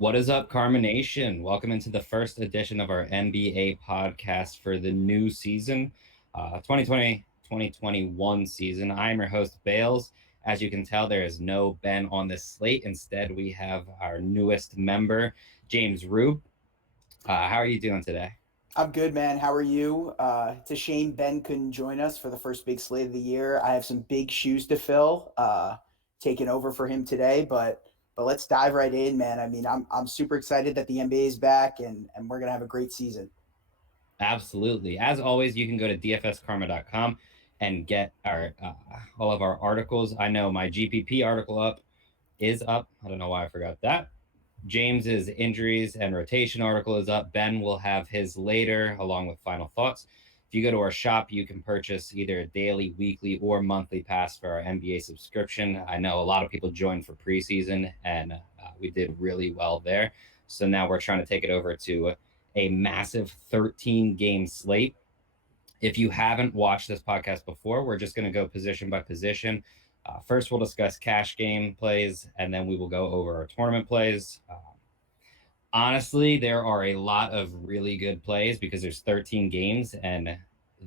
What is up, Karma Nation? Welcome into the first edition of our NBA podcast for the new season, 2020-2021 season. I am your host, Bales. As you can tell, there is no Ben on this slate. Instead, we have our newest member, James Jrueb. How are you doing today? I'm good, man. How are you? It's a shame Ben couldn't join us for the first big slate of the year. I have some big shoes to fill, taking over for him today. But let's dive right in, man. I mean, I'm super excited that the NBA is back, and we're gonna have a great season. Absolutely. As always, you can go to dfskarma.com and get our all of our articles. I know my GPP article is up. I don't know why I forgot that. James's injuries and rotation article is up. Ben will have his later, along with final thoughts. If you go to our shop, you can purchase either a daily, weekly, or monthly pass for our NBA subscription. I know a lot of people joined for preseason, and we did really well there. So now we're trying to take it over to a massive 13 game slate. If you haven't watched this podcast before, we're just going to go position by position. First, we'll discuss cash game plays, and then we will go over our tournament plays. Honestly, there are a lot of really good plays because there's 13 games and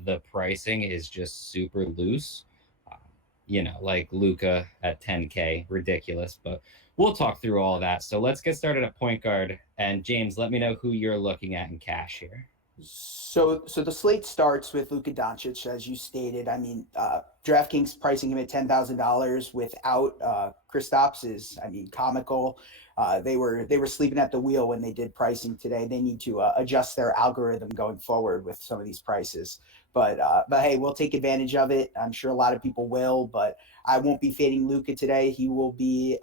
the pricing is just super loose. Uh, like Luca at 10K, ridiculous. But we'll talk through all of that. So let's get started at point guard. And James, let me know who you're looking at in cash here. So the slate starts with Luka Doncic, as you stated. I mean, DraftKings pricing him at $10,000 without Kristaps is, I mean, comical. They were sleeping at the wheel when they did pricing today. They need to adjust their algorithm going forward with some of these prices. But hey, we'll take advantage of it. I'm sure a lot of people will, but I won't be fading Luka today. He will be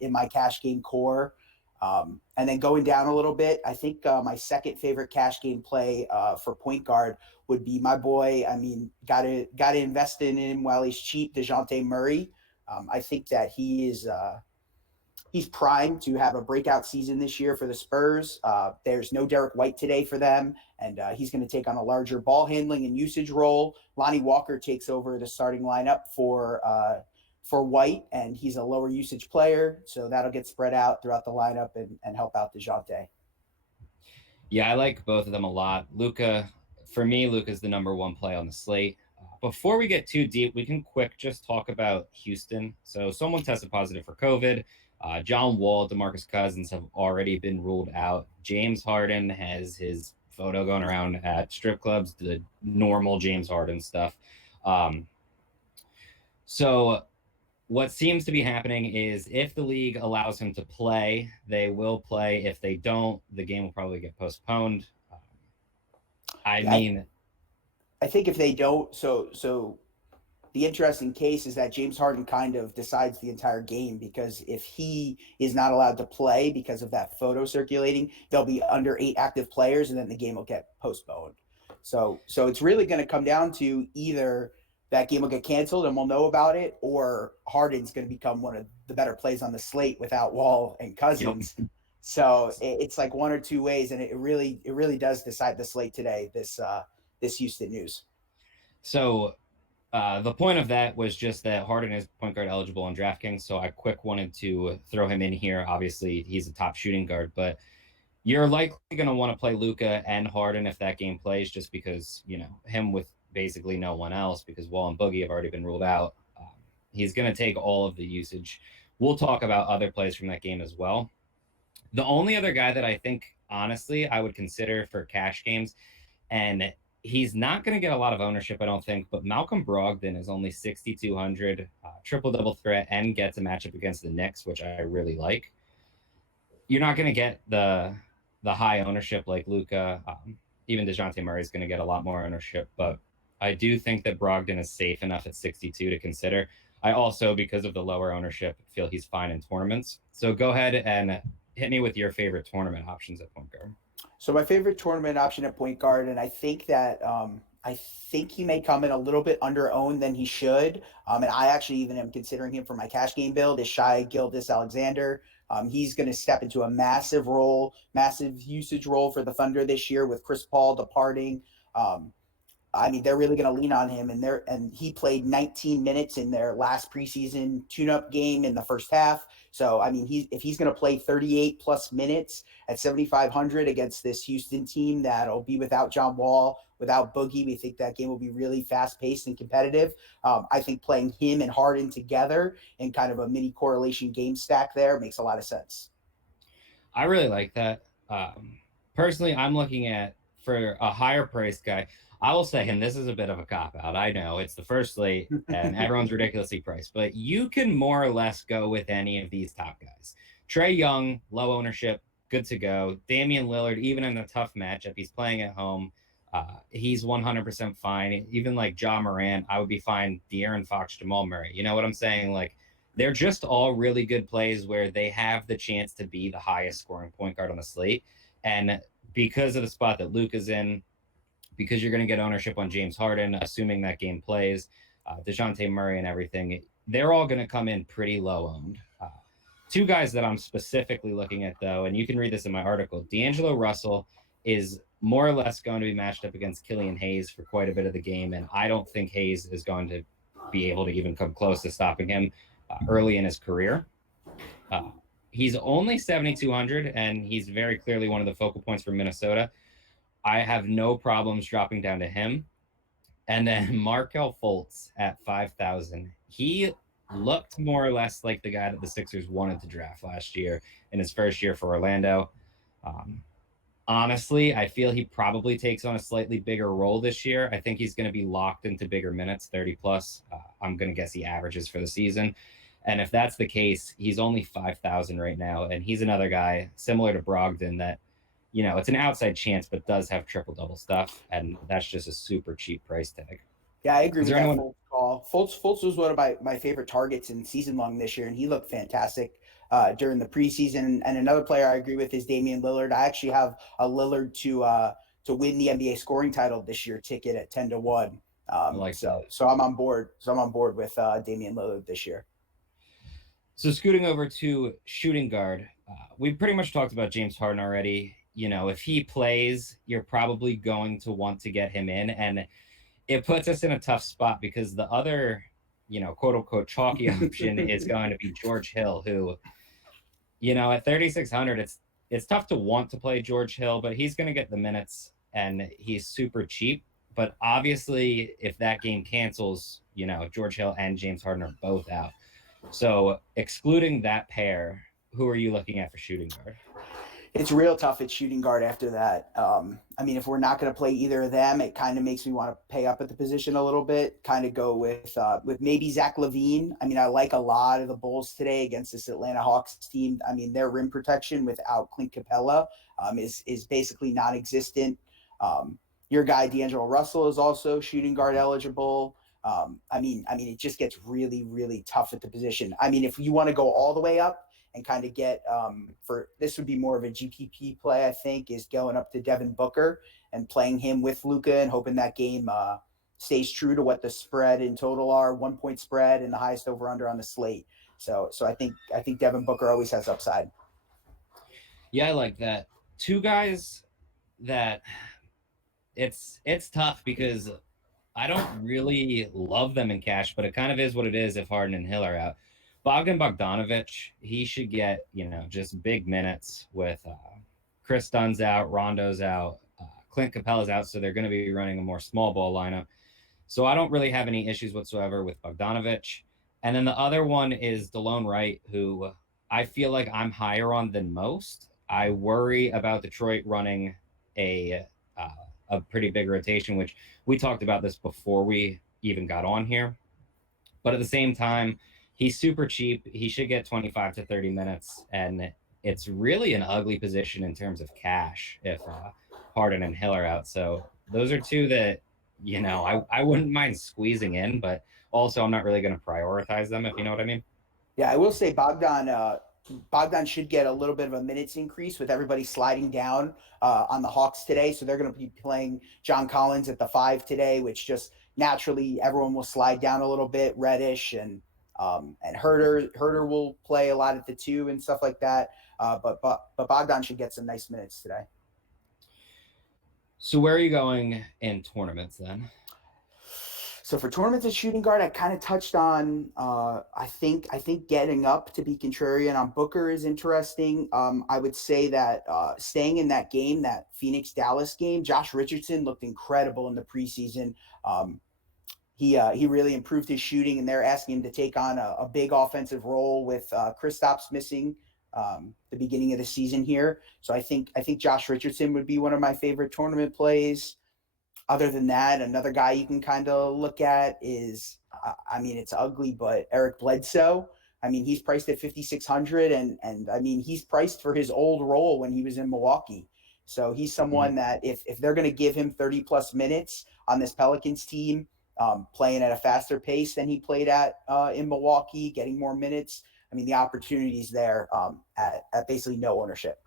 in my cash game core. And then going down a little bit, I think my second favorite cash game play for point guard would be my boy. I mean, got to invest in him while he's cheap, Dejounte Murray. I think that he's primed to have a breakout season this year for the Spurs. There's no Derek White today for them, and he's going to take on a larger ball handling and usage role. Lonnie Walker takes over the starting lineup for White, and he's a lower usage player, so that'll get spread out throughout the lineup and help out DeJounte. Yeah, I like both of them a lot. Luca, for me, Luca's the number one play on the slate. Before we get too deep, we can quick just talk about Houston. So someone tested positive for COVID. John Wall, DeMarcus Cousins have already been ruled out. James Harden has his photo going around at strip clubs, the normal James Harden stuff. Um, so what seems to be happening is if the league allows him to play, they will play. If they don't, the game will probably get postponed. I Yeah, mean, I think if they don't, so the interesting case is that James Harden kind of decides the entire game because if he is not allowed to play because of that photo circulating, there'll be under 8 active players, and then the game will get postponed. So it's really going to come down to either that game will get canceled and we'll know about it, or Harden's going to become one of the better plays on the slate without Wall and yep. Cousins. So it's like one or two ways, and it really does decide the slate today. This Houston news. So the point of that was just that Harden is point guard eligible on DraftKings. So I quick wanted to throw him in here. Obviously, he's a top shooting guard, but you're likely going to want to play Luca and Harden if that game plays, just because him with basically no one else because Wall and Boogie have already been ruled out. He's going to take all of the usage. We'll talk about other plays from that game as well. The only other guy that I think, honestly, I would consider for cash games, and he's not going to get a lot of ownership, I don't think, but Malcolm Brogdon is only 6,200, triple double threat, and gets a matchup against the Knicks, which I really like. You're not going to get the high ownership like Luca. Even DeJounte Murray is going to get a lot more ownership, but I do think that Brogdon is safe enough at 62 to consider. I also, because of the lower ownership, feel he's fine in tournaments. So go ahead and hit me with your favorite tournament options at point guard. So my favorite tournament option at point guard, and I think he may come in a little bit under owned than he should. And I actually even am considering him for my cash game build is Shai Gildas Alexander. He's going to step into a massive role, massive usage role for the Thunder this year with Chris Paul departing. I mean, they're really going to lean on him, and he played 19 minutes in their last preseason tune-up game in the first half. So, I mean, if he's going to play 38 plus minutes at 7,500 against this Houston team that'll be without John Wall, without Boogie, we think that game will be really fast paced and competitive. I think playing him and Harden together in kind of a mini correlation game stack there makes a lot of sense. I really like that. Personally, I'm looking at for a higher price guy. I will say, and this is a bit of a cop out. I know it's the first slate and everyone's ridiculously priced, but you can more or less go with any of these top guys. Trae Young, low ownership, good to go. Damian Lillard, even in a tough matchup, he's playing at home. He's 100% fine. Even like Ja Morant, I would be fine. De'Aaron Fox, Jamal Murray. You know what I'm saying? Like, they're just all really good plays where they have the chance to be the highest scoring point guard on the slate. And because of the spot that Luka's in, because you're going to get ownership on James Harden, assuming that game plays, DeJounte Murray and everything, they're all going to come in pretty low owned. Two guys that I'm specifically looking at, though, and you can read this in my article, D'Angelo Russell is more or less going to be matched up against Killian Hayes for quite a bit of the game, and I don't think Hayes is going to be able to even come close to stopping him early in his career. He's only 7,200, and he's very clearly one of the focal points for Minnesota. I have no problems dropping down to him. And then Markelle Fultz at 5,000. He looked more or less like the guy that the Sixers wanted to draft last year in his first year for Orlando. Honestly, I feel he probably takes on a slightly bigger role this year. I think he's going to be locked into bigger minutes, 30 plus. I'm going to guess he averages for the season. And if that's the case, he's only 5,000 right now. And he's another guy similar to Brogdon that, you know, it's an outside chance, but does have triple double stuff. And that's just a super cheap price tag. Yeah, I agree with that Fultz call. Fultz was one of my favorite targets in season long this year, and he looked fantastic during the preseason. And another player I agree with is Damian Lillard. I actually have a Lillard to win the NBA scoring title this year ticket at 10-1. So I'm on board. So I'm on board with Damian Lillard this year. So scooting over to shooting guard, we pretty much talked about James Harden already. You know, if he plays, you're probably going to want to get him in, and it puts us in a tough spot because the other, you know, quote unquote chalky option is going to be George Hill, who, you know, at 3,600, it's tough to want to play George Hill, but he's going to get the minutes and he's super cheap. But obviously, if that game cancels, you know, George Hill and James Harden are both out. So excluding that pair, who are you looking at for shooting guard? It's real tough at shooting guard after that. I mean, if we're not going to play either of them, it kind of makes me want to pay up at the position a little bit, kind of go with maybe Zach LaVine. I mean, I like a lot of the Bulls today against this Atlanta Hawks team. I mean, their rim protection without Clint Capella is basically non-existent. Your guy, D'Angelo Russell, is also shooting guard eligible. I mean, it just gets really, really tough at the position. I mean, if you want to go all the way up and kind of get for this would be more of a GPP play, I think, is going up to Devin Booker and playing him with Luka and hoping that game stays true to what the spread in total are, 1 point spread and the highest over under on the slate. So I think Devin Booker always has upside. Yeah, I like that. Two guys that it's tough because I don't really love them in cash, but it kind of is what it is if Harden and Hill are out. Bogdan Bogdanovic, he should get, you know, just big minutes with Chris Dunn's out, Rondo's out, Clint Capella's out, so they're going to be running a more small ball lineup. So I don't really have any issues whatsoever with Bogdanovic. And then the other one is DeLone Wright, who I feel like I'm higher on than most. I worry about Detroit running a pretty big rotation, which we talked about this before we even got on here. But at the same time, he's super cheap. He should get 25 to 30 minutes, and it's really an ugly position in terms of cash if Harden and Hill are out. So those are two that, you know, I wouldn't mind squeezing in, but also I'm not really going to prioritize them, if you know what I mean. Yeah, I will say Bogdan should get a little bit of a minutes increase with everybody sliding down on the Hawks today. So they're going to be playing John Collins at the 5 today, which just naturally everyone will slide down a little bit. Reddish and Herder will play a lot at the 2 and stuff like that. But Bogdan should get some nice minutes today. So where are you going in tournaments then? So for tournaments at shooting guard, I kind of touched on. I think getting up to be contrarian on Booker is interesting. I would say that staying in that game, that Phoenix Dallas game, Josh Richardson looked incredible in the preseason. Um, he really improved his shooting, and they're asking him to take on a big offensive role with Kristaps missing the beginning of the season here. So I think Josh Richardson would be one of my favorite tournament plays. Other than that, another guy you can kind of look at is, I mean, it's ugly, but Eric Bledsoe. I mean, he's priced at 5,600, and I mean, he's priced for his old role when he was in Milwaukee. So he's someone that if they're going to give him 30 plus minutes on this Pelicans team, playing at a faster pace than he played at in Milwaukee, getting more minutes. I mean, the opportunities there at basically no ownership.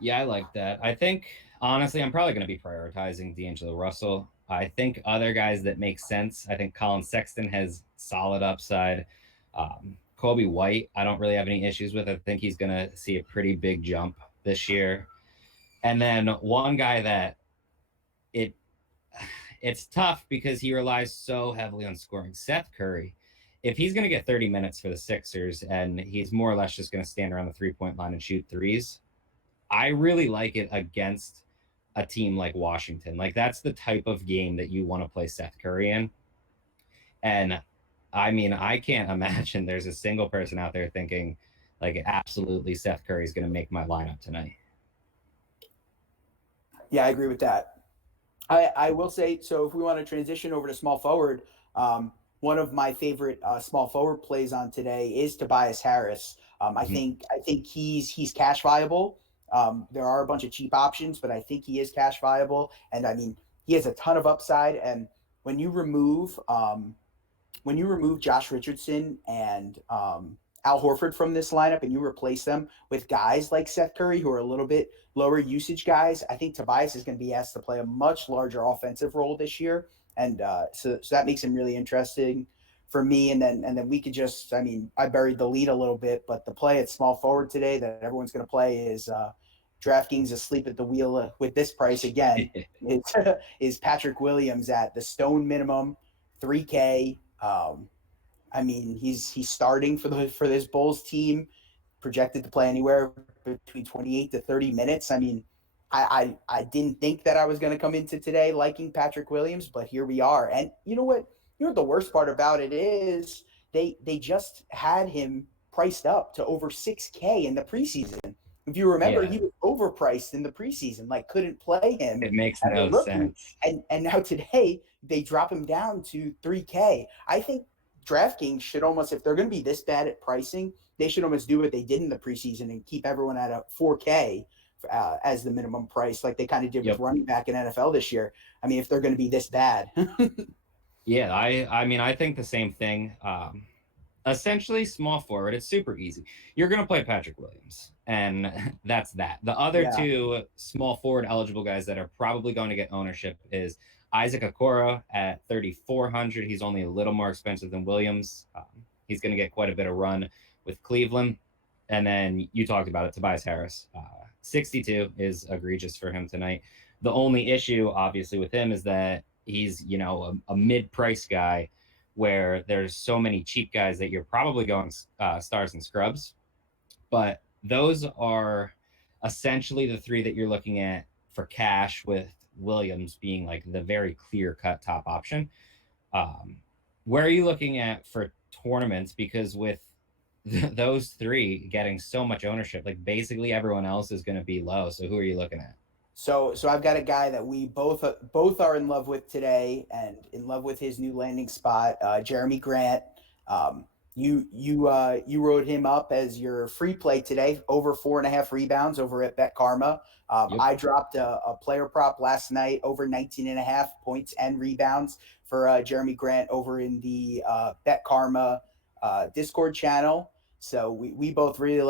Yeah, I like that. I think honestly, I'm probably going to be prioritizing D'Angelo Russell. I think other guys that make sense. I think Colin Sexton has solid upside. Kobe White, I don't really have any issues with. I think he's going to see a pretty big jump this year. And then one guy that it it's tough because he relies so heavily on scoring. Seth Curry, if he's going to get 30 minutes for the Sixers and he's more or less just going to stand around the 3 point line and shoot threes, I really like it against a team like Washington. Like that's the type of game that you want to play Seth Curry in. And I mean, I can't imagine there's a single person out there thinking like absolutely Seth Curry is going to make my lineup tonight. Yeah, I agree with that. I will say so. If we want to transition over to small forward, one of my favorite small forward plays on today is Tobias Harris. I think he's cash viable. There are a bunch of cheap options, but I think he is cash viable, and I mean he has a ton of upside. And when you remove Josh Richardson and Al Horford from this lineup and you replace them with guys like Seth Curry, who are a little bit lower usage guys, I think Tobias is going to be asked to play a much larger offensive role this year. And so that makes him really interesting for me. And then we could just, I mean, I buried the lead a little bit, but the play at small forward today that everyone's going to play is DraftKings asleep at the wheel with this price again. Is Patrick Williams at the stone minimum, 3K. I mean, he's starting for this Bulls team, projected to play anywhere between 28 to 30 minutes. I mean, I didn't think that I was going to come into today liking Patrick Williams, but here we are. And you know what? You know what the worst part about it is? They just had him priced up to over 6K in the preseason. If you remember, Yeah, he was overpriced in the preseason, like couldn't play him it makes as a no rookie. sense. And now today they drop him down to 3K. I think DraftKings should almost, if they're going to be this bad at pricing, they should almost do what they did in the preseason and keep everyone at a 4K as the minimum price, like they kind of did with Yep. running back in NFL this year. I mean, if they're going to be this bad. Yeah, I mean, I think the same thing. Essentially, small forward, it's super easy. You're going to play Patrick Williams, and that's that. The other Yeah. two small forward eligible guys that are probably going to get ownership is Isaac Okoro at 3,400. He's only a little more expensive than Williams. He's going to get quite a bit of run with Cleveland. And then you talked about it, Tobias Harris. 62 is egregious for him tonight. The only issue, obviously, with him is that he's, a mid-price guy where there's so many cheap guys that you're probably going stars and scrubs. But those are essentially the three that you're looking at for cash, with Williams being like the very clear cut top option. Um, where are you looking at for tournaments? Because with those three getting so much ownership, like basically everyone else is going to be low. So who are you looking at? So I've got a guy that we both are in love with today, and in love with his new landing spot, Jeremy Grant. Um, you wrote him up as your free play today, over 4.5 rebounds over at Bet Karma. Yep. I dropped a player prop last night over 19.5 points and rebounds for Jeremy Grant over in the Bet Karma Discord channel. So we both really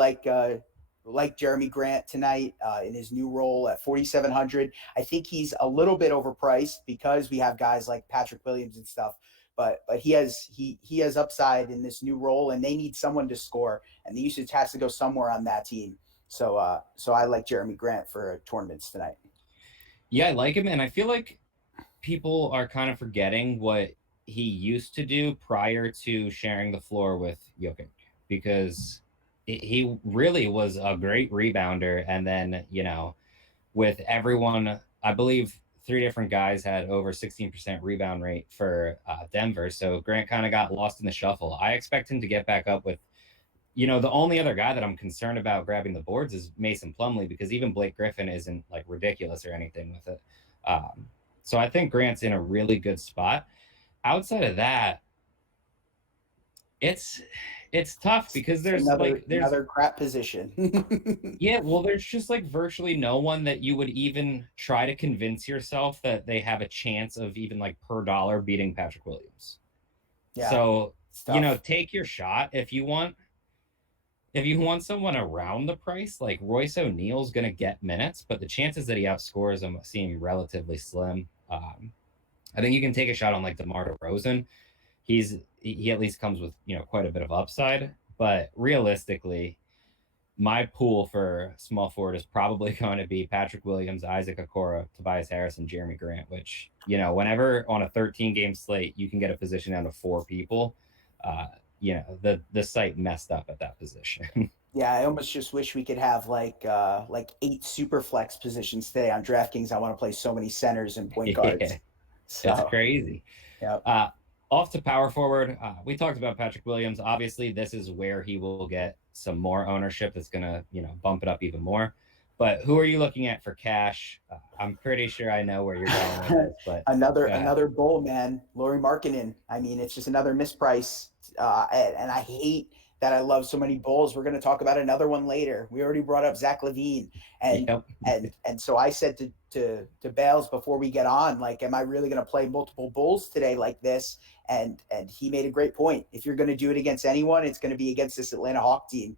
like Jeremy Grant tonight in his new role at 4,700. I think he's a little bit overpriced because we have guys like Patrick Williams and stuff. But he has upside in this new role, and they need someone to score, and the usage has to go somewhere on that team. So I like Jeremy Grant for tournaments tonight. Yeah, I like him, and I feel like people are kind of forgetting what he used to do prior to sharing the floor with Jokic, because he really was a great rebounder. And then, with everyone, I believe three different guys had over 16% rebound rate for Denver. So Grant kind of got lost in the shuffle. I expect him to get back up with, the only other guy that I'm concerned about grabbing the boards is Mason Plumlee, because even Blake Griffin isn't like ridiculous or anything with it. Um, so I think Grant's in a really good spot. Outside of that, it's it's tough because It's there's another crap position. yeah, well, there's just like virtually no one that you would even try to convince yourself that they have a chance of even like per dollar beating Patrick Williams. Yeah, So, it's tough. take your shot if you want. If you want someone around the price, like Royce O'Neal's going to get minutes, but the chances that he outscores him seem relatively slim. I think you can take a shot on like DeMar DeRozan. He at least comes with quite a bit of upside, but realistically, my pool for small forward is probably going to be Patrick Williams, Isaac Okoro, Tobias Harris, and Jeremy Grant, which, whenever on a 13-game slate, you can get a position down to four people, the site messed up at that position. Yeah, I almost just wish we could have like 8 super flex positions today on DraftKings. I want to play so many centers and point Yeah, guards. it's So, crazy. yeah. Uh, Off to power forward, we talked about Patrick Williams. Obviously, this is where he will get some more ownership that's going to, bump it up even more. But who are you looking at for cash? I'm pretty sure I know where you're going with this, but go ahead. Another bull, man. Lauri Markkanen. I mean, it's just another misprice. And I hate that I love so many bulls. We're going to talk about another one later. We already brought up Zach LaVine, and Yep. so I said to Bales before we get on, like, am I really going to play multiple bulls today like this? And he made a great point. If you're going to do it against anyone, it's going to be against this Atlanta Hawk team.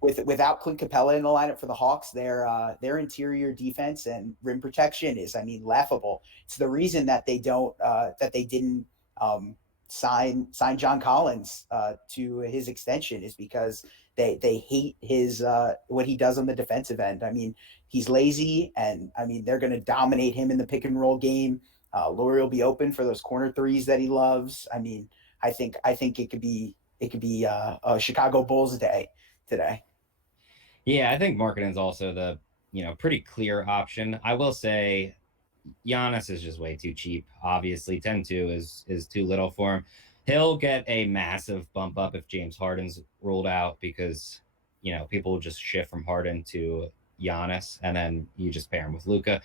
Without Clint Capella in the lineup for the Hawks, their interior defense and rim protection is, I mean, laughable. It's the reason that they didn't sign John Collins to his extension, is because they hate his what he does on the defensive end. I mean, he's lazy, and I mean, they're going to dominate him in the pick and roll game. Lauri will be open for those corner threes that he loves. I mean, I think it could be a Chicago Bulls day today. Yeah, I think Markkanen's also the, pretty clear option. I will say Giannis is just way too cheap. Obviously, 10-2 is too little for him. He'll get a massive bump up if James Harden's ruled out, because, people will just shift from Harden to Giannis, and then you just pair him with Luka.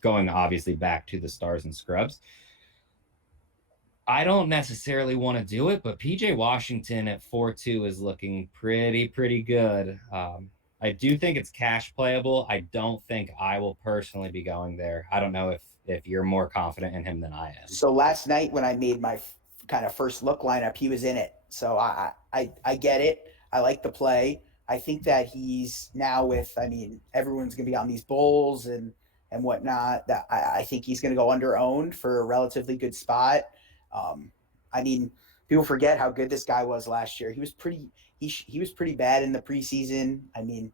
Going obviously back to the stars and scrubs. I don't necessarily want to do it, but PJ Washington at 4-2 is looking pretty good. I do think it's cash playable. I don't think I will personally be going there. I don't know if you're more confident in him than I am. So last night when I made my kind of first look lineup, he was in it. So I get it. I like the play. I think that he's now with, I mean, everyone's going to be on these Bulls and whatnot. That I think he's going to go under owned for a relatively good spot. Um, I mean, people forget how good this guy was last year. He was pretty bad in the preseason. I mean,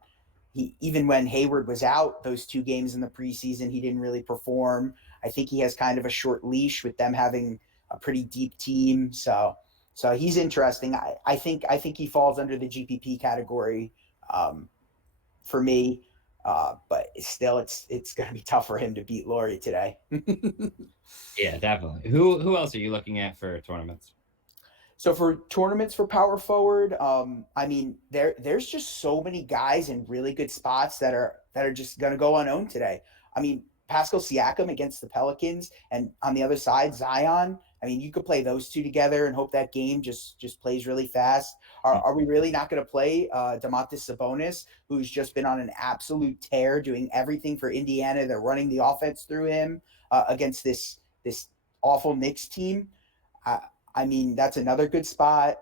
he, even when Hayward was out, those 2 games in the preseason, he didn't really perform. I think he has kind of a short leash with them having a pretty deep team. So he's interesting. I think he falls under the GPP category for me. But still, it's going to be tough for him to beat Lauri today. Yeah, definitely. Who else are you looking at for tournaments? So for tournaments for power forward, I mean, there's just so many guys in really good spots that are just going to go unowned today. I mean, Pascal Siakam against the Pelicans, and on the other side, Zion. I mean, you could play those two together and hope that game just plays really fast. Are we really not going to play Domantas Sabonis, who's just been on an absolute tear, doing everything for Indiana? They're running the offense through him against this awful Knicks team. I mean, that's another good spot.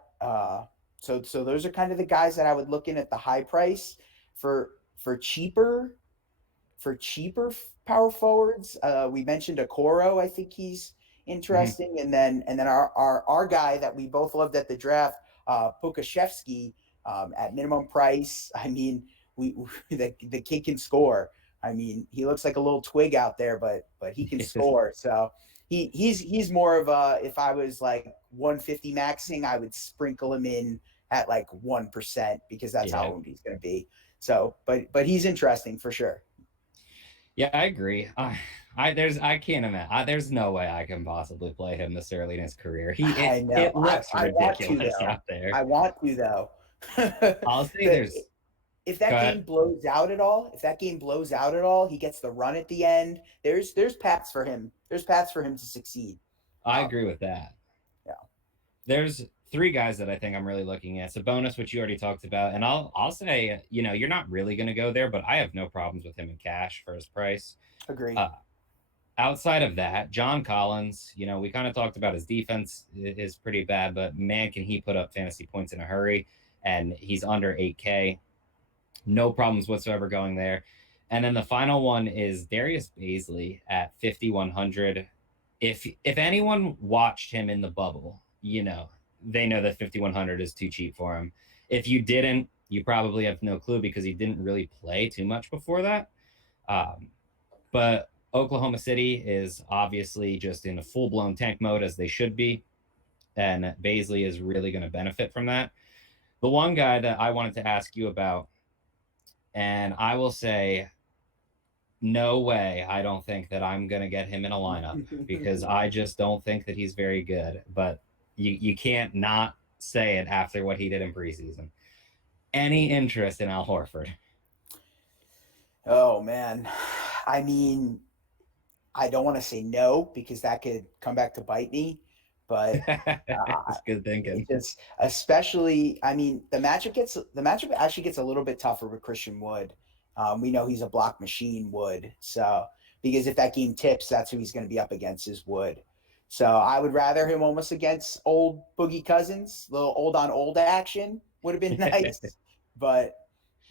So those are kind of the guys that I would look in at the high price for cheaper power forwards. We mentioned Okoro. I think he's interesting, and then our guy that we both loved at the draft, Pokashevsky, at minimum price. I mean, the kid can score. I mean, he looks like a little twig out there, but he can score. So He's more of a, if I was like 150 maxing, I would sprinkle him in at like 1% because that's how Yeah. owned he's going to be. So, but he's interesting for sure. Yeah, I agree. I can't imagine. There's no way I can possibly play him this early in his career. I know. It looks I want to ridiculous though. out there. I want to though. I'll say the, there's. if Go that game ahead. blows out at all, he gets the run at the end. There's paths for him. There's paths for him to succeed. I Um, agree with that. yeah. There's three guys that I think I'm really looking at. Sabonis, which you already talked about, and I'll say, you're not really going to go there, but I have no problems with him in cash for his price. Agree. Uh, Outside of that, John Collins, we kind of talked about his defense is pretty bad, but man, can he put up fantasy points in a hurry? And he's under 8K. No problems whatsoever going there. And then the final one is Darius Baisley at 5,100. If anyone watched him in the bubble, they know that 5,100 is too cheap for him. If you didn't, you probably have no clue because he didn't really play too much before that. But Oklahoma City is obviously just in a full blown tank mode as they should be. And Baisley is really going to benefit from that. The one guy that I wanted to ask you about, and I will say, no way, I don't think that I'm going to get him in a lineup because I just don't think that he's very good. But you can't not say it after what he did in preseason. Any interest in Al Horford? Oh man. I mean, I don't want to say no because that could come back to bite me, but It's good thinking. it just, especially, I mean, the matchup actually gets a little bit tougher with Christian Wood. We know he's a block machine, Wood. So because if that game tips, that's who he's going to be up against is Wood. So I would rather him almost against old Boogie Cousins. A little old on old action would have been nice, but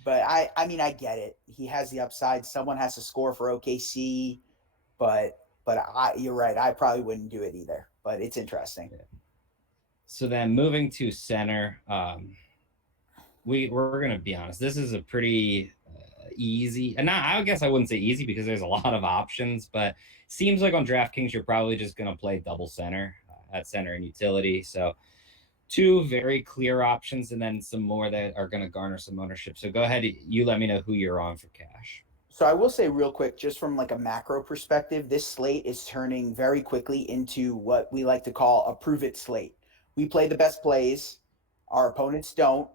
I mean I get it. He has the upside. Someone has to score for OKC, but you're right. I probably wouldn't do it either. But it's interesting. So then moving to center, we're gonna be honest. This is a pretty easy, and I guess I wouldn't say easy because there's a lot of options, but seems like on DraftKings you're probably just gonna play double center at center and utility. So two very clear options, and then some more that are gonna garner some ownership. So go ahead, you let me know who you're on for cash. So I will say real quick, just from like a macro perspective, this slate is turning very quickly into what we like to call a prove it slate. We play the best plays, our opponents don't,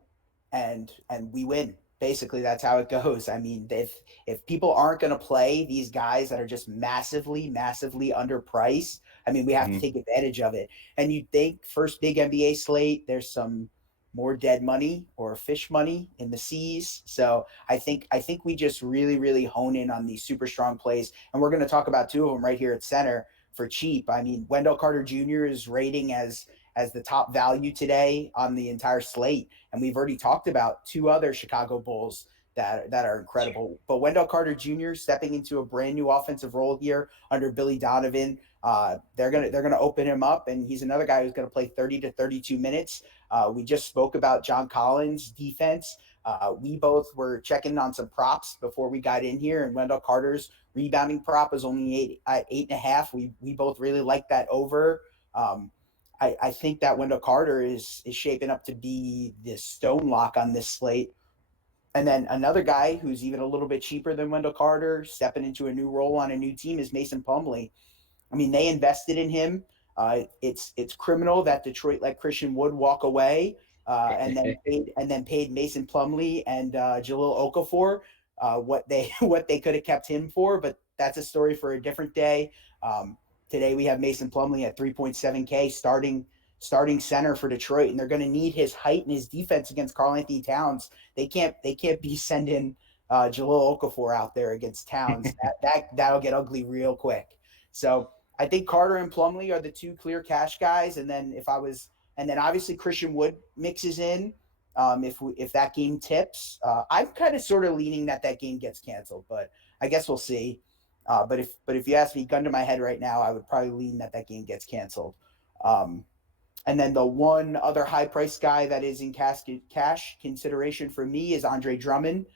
and we win. Basically, that's how it goes. I mean, if people aren't going to play these guys that are just massively underpriced, I mean, we have to Mhm. take advantage of it. And you think first big NBA slate, there's some more dead money or fish money in the seas. So I think we just really hone in on these super strong plays, and we're going to talk about two of them right here at center for cheap. I mean, Wendell Carter Jr. is rating as the top value today on the entire slate, and we've already talked about two other Chicago Bulls that are incredible. But Wendell Carter Jr. stepping into a brand new offensive role here under Billy Donovan. They're gonna open him up, and he's another guy who's gonna play 30 to 32 minutes. We just spoke about John Collins' defense. We both were checking on some props before we got in here, and Wendell Carter's rebounding prop is only 8.5. We both really like that over. I think that Wendell Carter is shaping up to be the stone lock on this slate. And then another guy who's even a little bit cheaper than Wendell Carter, stepping into a new role on a new team, is Mason Plumlee. I mean, they invested in him. It's criminal that Detroit let Christian Wood walk away, and then paid Mason Plumlee and Jahlil Okafor what they could have kept him for. But that's a story for a different day. Today we have Mason Plumlee at 3.7K starting center for Detroit, and they're going to need his height and his defense against Karl-Anthony Towns. They can't be sending Jahlil Okafor out there against Towns. That'll get ugly real quick. So I think Carter and Plumlee are the two clear cash guys, and then obviously Christian Wood mixes in. If that game tips, I'm kind of sort of leaning that game gets canceled, but I guess we'll see. But if you ask me, gun to my head right now, I would probably lean that game gets canceled. And then the one other high price guy that is in cash consideration for me is Andre Drummond.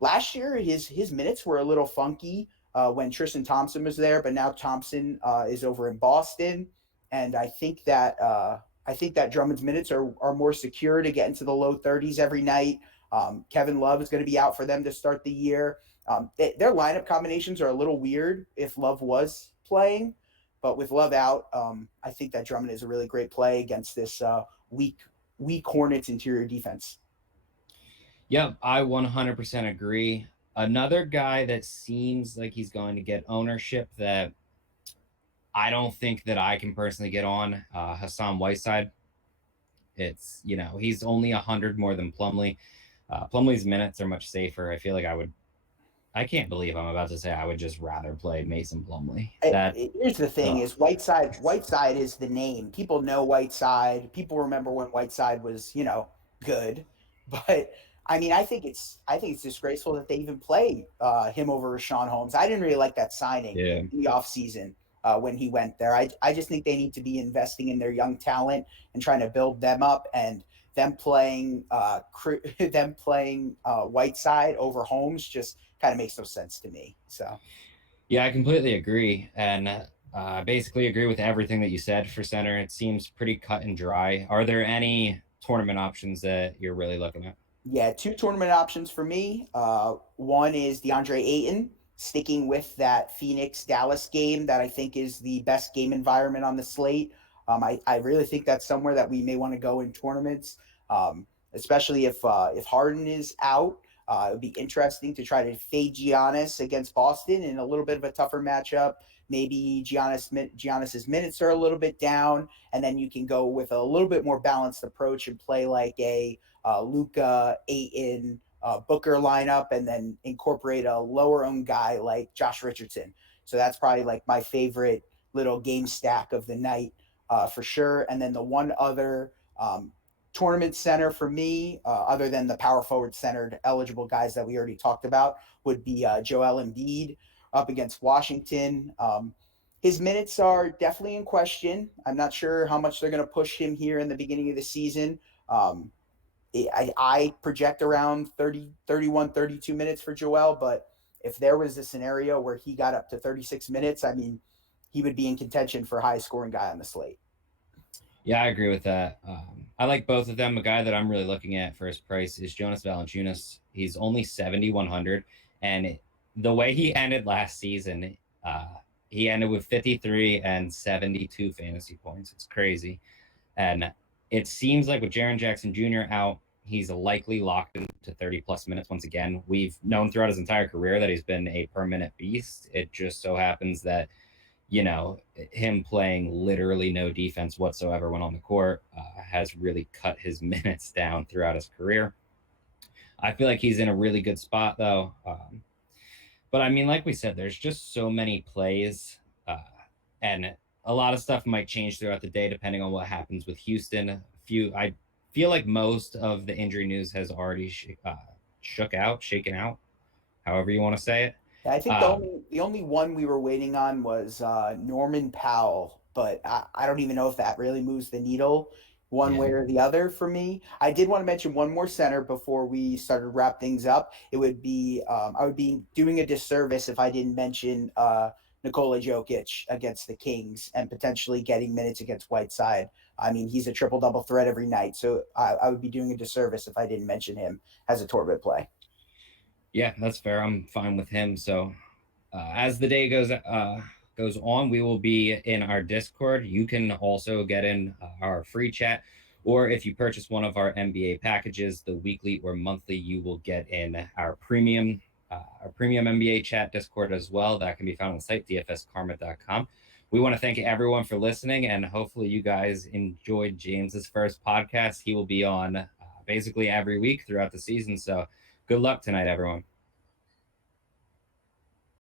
Last year, his minutes were a little funky. when Tristan Thompson was there, but now Thompson is over in Boston, and I think that Drummond's minutes are more secure to get into the low 30s every night. Kevin Love is going to be out for them to start the year. Their lineup combinations are a little weird if Love was playing, but with Love out, I think that Drummond is a really great play against this weak Hornets interior defense. Yep, I 100% agree. Another guy that seems like he's going to get ownership that I don't think that I can personally get on, Hassan Whiteside. It's, he's only 100 more than Plumlee. Plumlee's minutes are much safer. I feel like I can't believe I'm about to say I would just rather play Mason Plumlee. Here's the thing: is Whiteside. Whiteside is the name. People know Whiteside. People remember when Whiteside was, good. But I mean, I think it's disgraceful that they even play him over Rashawn Holmes. I didn't really like that signing in the offseason when he went there. I just think they need to be investing in their young talent and trying to build them up, and them playing Whiteside over Holmes just kind of makes no sense to me. So yeah, I completely agree, and basically agree with everything that you said for center. It seems pretty cut and dry. Are there any tournament options that you're really looking at? yeah, two tournament options for me. One is DeAndre Ayton, sticking with that Phoenix Dallas game that I think is the best game environment on the slate. I really think that's somewhere that we may want to go in tournaments, especially if Harden is out. It would be interesting to try to fade Giannis against Boston in a little bit of a tougher matchup. Maybe Giannis's minutes are a little bit down, and then you can go with a little bit more balanced approach and play like a Luka, Ayton, Booker lineup, and then incorporate a lower owned guy like Josh Richardson. So that's probably like my favorite little game stack of the night for sure. And then the one other tournament center for me, other than the power forward centered eligible guys that we already talked about, would be Joel Embiid up against Washington. His minutes are definitely in question. I'm not sure how much they're going to push him here in the beginning of the season. I project around 30, 31, 32 minutes for Joel, but if there was a scenario where he got up to 36 minutes, I mean, he would be in contention for highest scoring guy on the slate. Yeah, I agree with that. I like both of them. A guy that I'm really looking at for his price is Jonas Valanciunas. He's only 7,100, and the way he ended last season, he ended with 53 and 72 fantasy points. It's crazy. And it seems like with Jaren Jackson Jr. out, he's likely locked into 30 plus minutes once again. We've known throughout his entire career that he's been a per minute beast. It just so happens that, him playing literally no defense whatsoever when on the court has really cut his minutes down throughout his career. I feel like he's in a really good spot, though. But I mean, like we said, there's just so many plays, and a lot of stuff might change throughout the day depending on what happens with Houston. I feel like most of the injury news has already shaken out, however you want to say it. I think the only one we were waiting on was Norman Powell, but I don't even know if that really moves the needle one way or the other for me. I did want to mention one more center before we started to wrap things up. It would be I would be doing a disservice if I didn't mention Nikola Jokic against the Kings and potentially getting minutes against Whiteside. I mean, he's a triple double threat every night, so I would be doing a disservice if I didn't mention him as a tournament play. Yeah, that's fair. I'm fine with him. So as the day goes on, we will be in our Discord. You can also get in our free chat, or if you purchase one of our NBA packages, the weekly or monthly, you will get in our premium NBA chat Discord as well. That can be found on the site dfskarma.com. We want to thank everyone for listening, and hopefully you guys enjoyed James's first podcast. He will be on basically every week throughout the season. So good luck tonight, everyone.